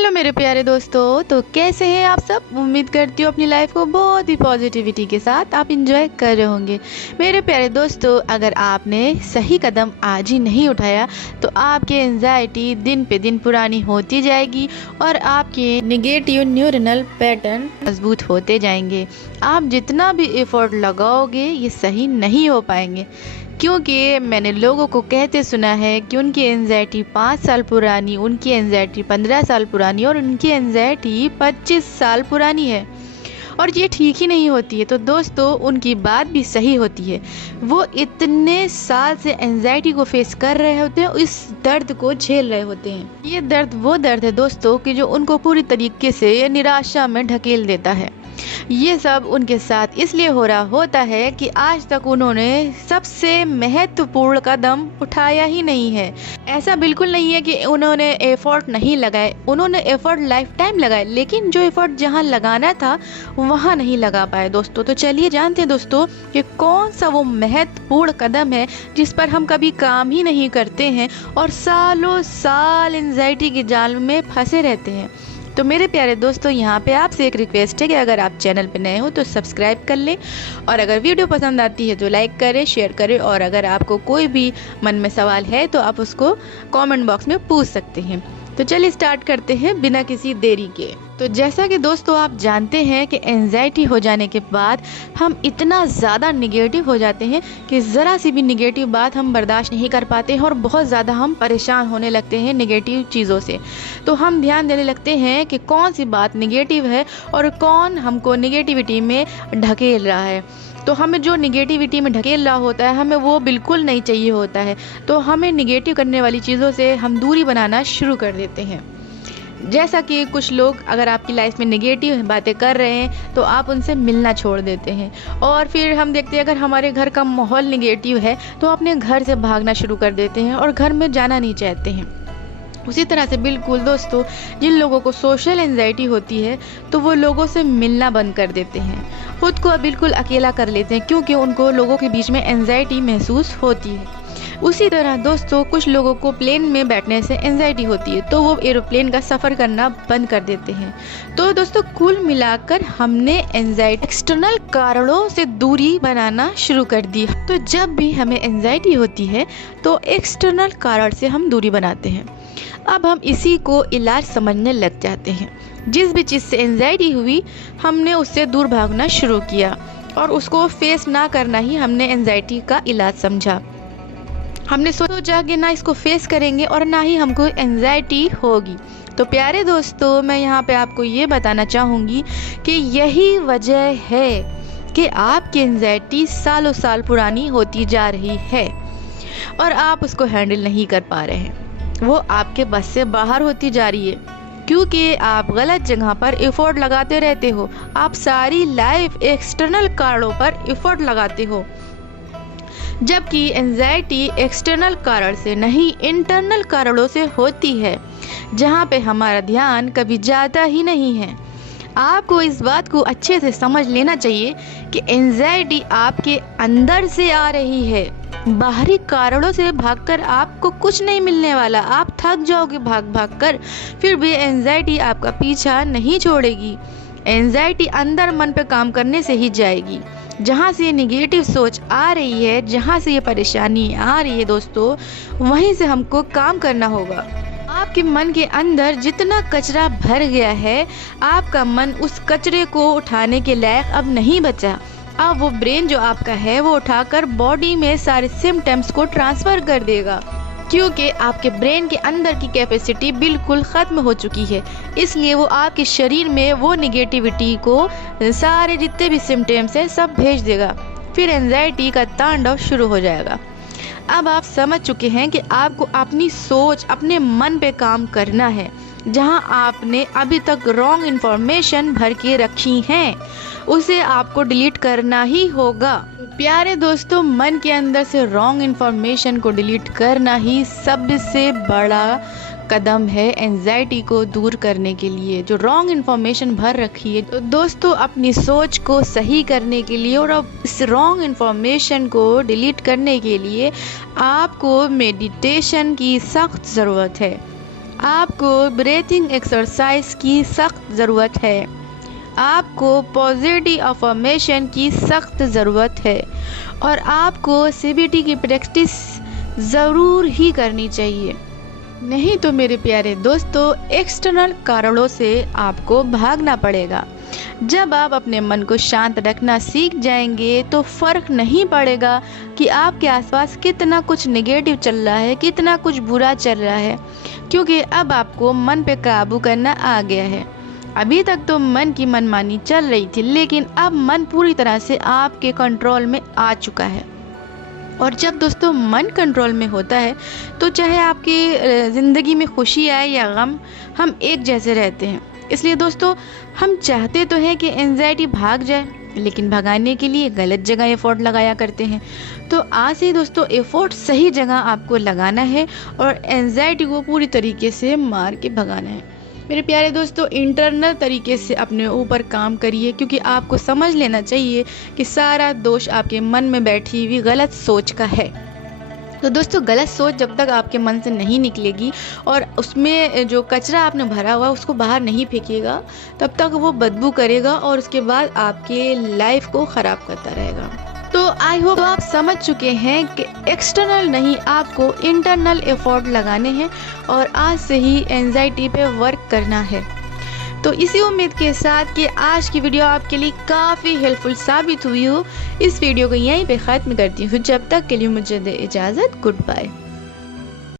Hello मेरे प्यारे दोस्तों, तो कैसे हैं आप सब। उम्मीद करती हूँ अपनी लाइफ को बहुत ही पॉजिटिविटी के साथ आप इंजॉय कर रहे होंगे। मेरे प्यारे दोस्तों, अगर आपने सही कदम आज ही नहीं उठाया तो आपकी एंजाइटी दिन पे दिन पुरानी होती जाएगी और आपके निगेटिव न्यूरनल पैटर्न मजबूत होते जाएंगे। आप जितना भी एफर्ट लगाओगे ये सही नहीं हो पाएंगे, क्योंकि मैंने लोगों को कहते सुना है कि उनकी एंजाइटी 5 साल पुरानी, उनकी एंजाइटी 15 साल पुरानी और उनकी एंजाइटी 25 साल पुरानी है, और ये ठीक ही नहीं होती है। तो दोस्तों, उनकी बात भी सही होती है। वो इतने साल से एंजाइटी को फेस कर रहे होते हैं, इस दर्द को झेल रहे होते हैं। ये दर्द वो दर्द है दोस्तों कि जो उनको पूरी तरीके से निराशा में ढकेल देता है। ये सब उनके साथ इसलिए हो रहा होता है कि आज तक उन्होंने सबसे महत्वपूर्ण कदम उठाया ही नहीं है। ऐसा बिल्कुल नहीं है कि उन्होंने एफर्ट नहीं लगाए, उन्होंने एफर्ट लाइफ टाइम लगाए, लेकिन जो एफर्ट जहाँ लगाना था वहाँ नहीं लगा पाए दोस्तों। तो चलिए जानते हैं दोस्तों कि कौन सा वो महत्वपूर्ण कदम है जिस पर हम कभी काम ही नहीं करते हैं और सालों साल एंजाइटी के जाल में फंसे रहते हैं। तो मेरे प्यारे दोस्तों, यहाँ पे आपसे एक रिक्वेस्ट है कि अगर आप चैनल पे नए हो तो सब्सक्राइब कर लें, और अगर वीडियो पसंद आती है तो लाइक करें, शेयर करें, और अगर आपको कोई भी मन में सवाल है तो आप उसको कमेंट बॉक्स में पूछ सकते हैं। तो चलिए स्टार्ट करते हैं बिना किसी देरी के। तो जैसा कि दोस्तों आप जानते हैं कि एंजाइटी हो जाने के बाद हम इतना ज़्यादा निगेटिव हो जाते हैं कि ज़रा सी भी निगेटिव बात हम बर्दाश्त नहीं कर पाते हैं और बहुत ज़्यादा हम परेशान होने लगते हैं निगेटिव चीज़ों से। तो हम ध्यान देने लगते हैं कि कौन सी बात निगेटिव है और कौन हमको निगेटिविटी में ढकेल रहा है। तो हमें जो निगेटिविटी में ढकेल रहा होता है हमें वो बिल्कुल नहीं चाहिए होता है। तो हमें निगेटिव करने वाली चीज़ों से हम दूरी बनाना शुरू कर देते हैं। जैसा कि कुछ लोग अगर आपकी लाइफ में निगेटिव बातें कर रहे हैं तो आप उनसे मिलना छोड़ देते हैं, और फिर हम देखते हैं अगर हमारे घर का माहौल निगेटिव है तो अपने घर से भागना शुरू कर देते हैं और घर में जाना नहीं चाहते हैं। उसी तरह से बिल्कुल दोस्तों, जिन लोगों को सोशल एंजाइटी होती है तो वो लोगों से मिलना बंद कर देते हैं, खुद को बिल्कुल अकेला कर लेते हैं, क्योंकि उनको लोगों के बीच में एंजाइटी महसूस होती है। उसी तरह दोस्तों, कुछ लोगों को प्लेन में बैठने से एंजाइटी होती है तो वो एरोप्लेन का सफ़र करना बंद कर देते हैं। तो दोस्तों, कुल मिलाकर हमने एंजाइटी एक्सटर्नल कारणों से दूरी बनाना शुरू कर दी। तो जब भी हमें एंजाइटी होती है तो एक्सटर्नल कारण से हम दूरी बनाते हैं। अब हम इसी को इलाज समझने लग जाते हैं। जिस भी चीज़ से एंजाइटी हुई हमने उससे दूर भागना शुरू किया, और उसको फेस ना करना ही हमने एंजाइटी का इलाज समझा। हमने सोचा कि ना इसको फेस करेंगे और ना ही हमको एंजाइटी होगी। तो प्यारे दोस्तों, मैं यहाँ पे आपको ये बताना चाहूँगी कि यही वजह है कि आपकी एंजाइटी सालों साल पुरानी होती जा रही है और आप उसको हैंडल नहीं कर पा रहे हैं। वो आपके बस से बाहर होती जा रही है क्योंकि आप गलत जगह पर एफर्ट लगाते रहते हो। आप सारी लाइफ एक्सटर्नल कारणों पर एफर्ट लगाते हो, जबकि एंजाइटी एक्सटर्नल कारण से नहीं इंटरनल कारणों से होती है, जहाँ पे हमारा ध्यान कभी जाता ही नहीं है। आपको इस बात को अच्छे से समझ लेना चाहिए कि एंजाइटी आपके अंदर से आ रही है। बाहरी कारणों से भागकर आपको कुछ नहीं मिलने वाला। आप थक जाओगे भाग भाग कर, फिर भी एंजाइटी आपका पीछा नहीं छोड़ेगी। एंजाइटी अंदर मन पे काम करने से ही जाएगी। जहाँ से ये निगेटिव सोच आ रही है, जहाँ से ये परेशानी आ रही है दोस्तों, वहीं से हमको काम करना होगा। आपके मन के अंदर जितना कचरा भर गया है, आपका मन उस कचरे को उठाने के लायक अब नहीं बचा। अब वो ब्रेन जो आपका है वो उठाकर बॉडी में सारे सिम्टम्स को ट्रांसफ़र कर देगा, क्योंकि आपके ब्रेन के अंदर की कैपेसिटी बिल्कुल ख़त्म हो चुकी है। इसलिए वो आपके शरीर में वो निगेटिविटी को, सारे जितने भी सिम्टम्स हैं सब भेज देगा। फिर एंजाइटी का तांडव शुरू हो जाएगा। अब आप समझ चुके हैं कि आपको अपनी सोच, अपने मन पे काम करना है। जहां आपने अभी तक रॉन्ग इन्फॉर्मेशन भर के रखी हैं उसे आपको डिलीट करना ही होगा। प्यारे दोस्तों, मन के अंदर से रॉन्ग इन्फॉर्मेशन को डिलीट करना ही सबसे बड़ा कदम है एंजाइटी को दूर करने के लिए, जो रॉन्ग इन्फॉर्मेशन भर रखी है। तो दोस्तों, अपनी सोच को सही करने के लिए और अब इस रॉन्ग इन्फॉर्मेशन को डिलीट करने के लिए आपको मेडिटेशन की सख्त ज़रूरत है। आपको ब्रीथिंग एक्सरसाइज की सख्त ज़रूरत है। आपको पॉजिटिव अफर्मेशन की सख्त ज़रूरत है और आपको CBT की प्रैक्टिस ज़रूर ही करनी चाहिए। नहीं तो मेरे प्यारे दोस्तों, एक्सटर्नल कारणों से आपको भागना पड़ेगा। जब आप अपने मन को शांत रखना सीख जाएंगे तो फ़र्क नहीं पड़ेगा कि आपके आसपास कितना कुछ नेगेटिव चल रहा है, कितना कुछ बुरा चल रहा है, क्योंकि अब आपको मन पे काबू करना आ गया है। अभी तक तो मन की मनमानी चल रही थी, लेकिन अब मन पूरी तरह से आपके कंट्रोल में आ चुका है। और जब दोस्तों मन कंट्रोल में होता है तो चाहे आपकी ज़िंदगी में खुशी आए या गम, हम एक जैसे रहते हैं। इसलिए दोस्तों, हम चाहते तो हैं कि एंजाइटी भाग जाए, लेकिन भगाने के लिए गलत जगह एफर्ट लगाया करते हैं। तो आज से दोस्तों एफर्ट सही जगह आपको लगाना है और एंजाइटी को पूरी तरीके से मार के भगाना है। मेरे प्यारे दोस्तों, इंटरनल तरीके से अपने ऊपर काम करिए, क्योंकि आपको समझ लेना चाहिए कि सारा दोष आपके मन में बैठी हुई गलत सोच का है। तो दोस्तों, गलत सोच जब तक आपके मन से नहीं निकलेगी और उसमें जो कचरा आपने भरा हुआ उसको बाहर नहीं फेंकिएगा, तब तक वो बदबू करेगा और उसके बाद आपके लाइफ को ख़राब करता रहेगा। तो आई होप आप समझ चुके हैं कि एक्सटर्नल नहीं, आपको इंटरनल एफर्ट लगाने हैं और आज से ही एंजाइटी पे वर्क करना है। तो इसी उम्मीद के साथ कि आज की वीडियो आपके लिए काफ़ी हेल्पफुल साबित हुई हो, इस वीडियो को यहीं पे ख़त्म करती हूँ। जब तक के लिए मुझे दे इजाज़त, गुड बाय।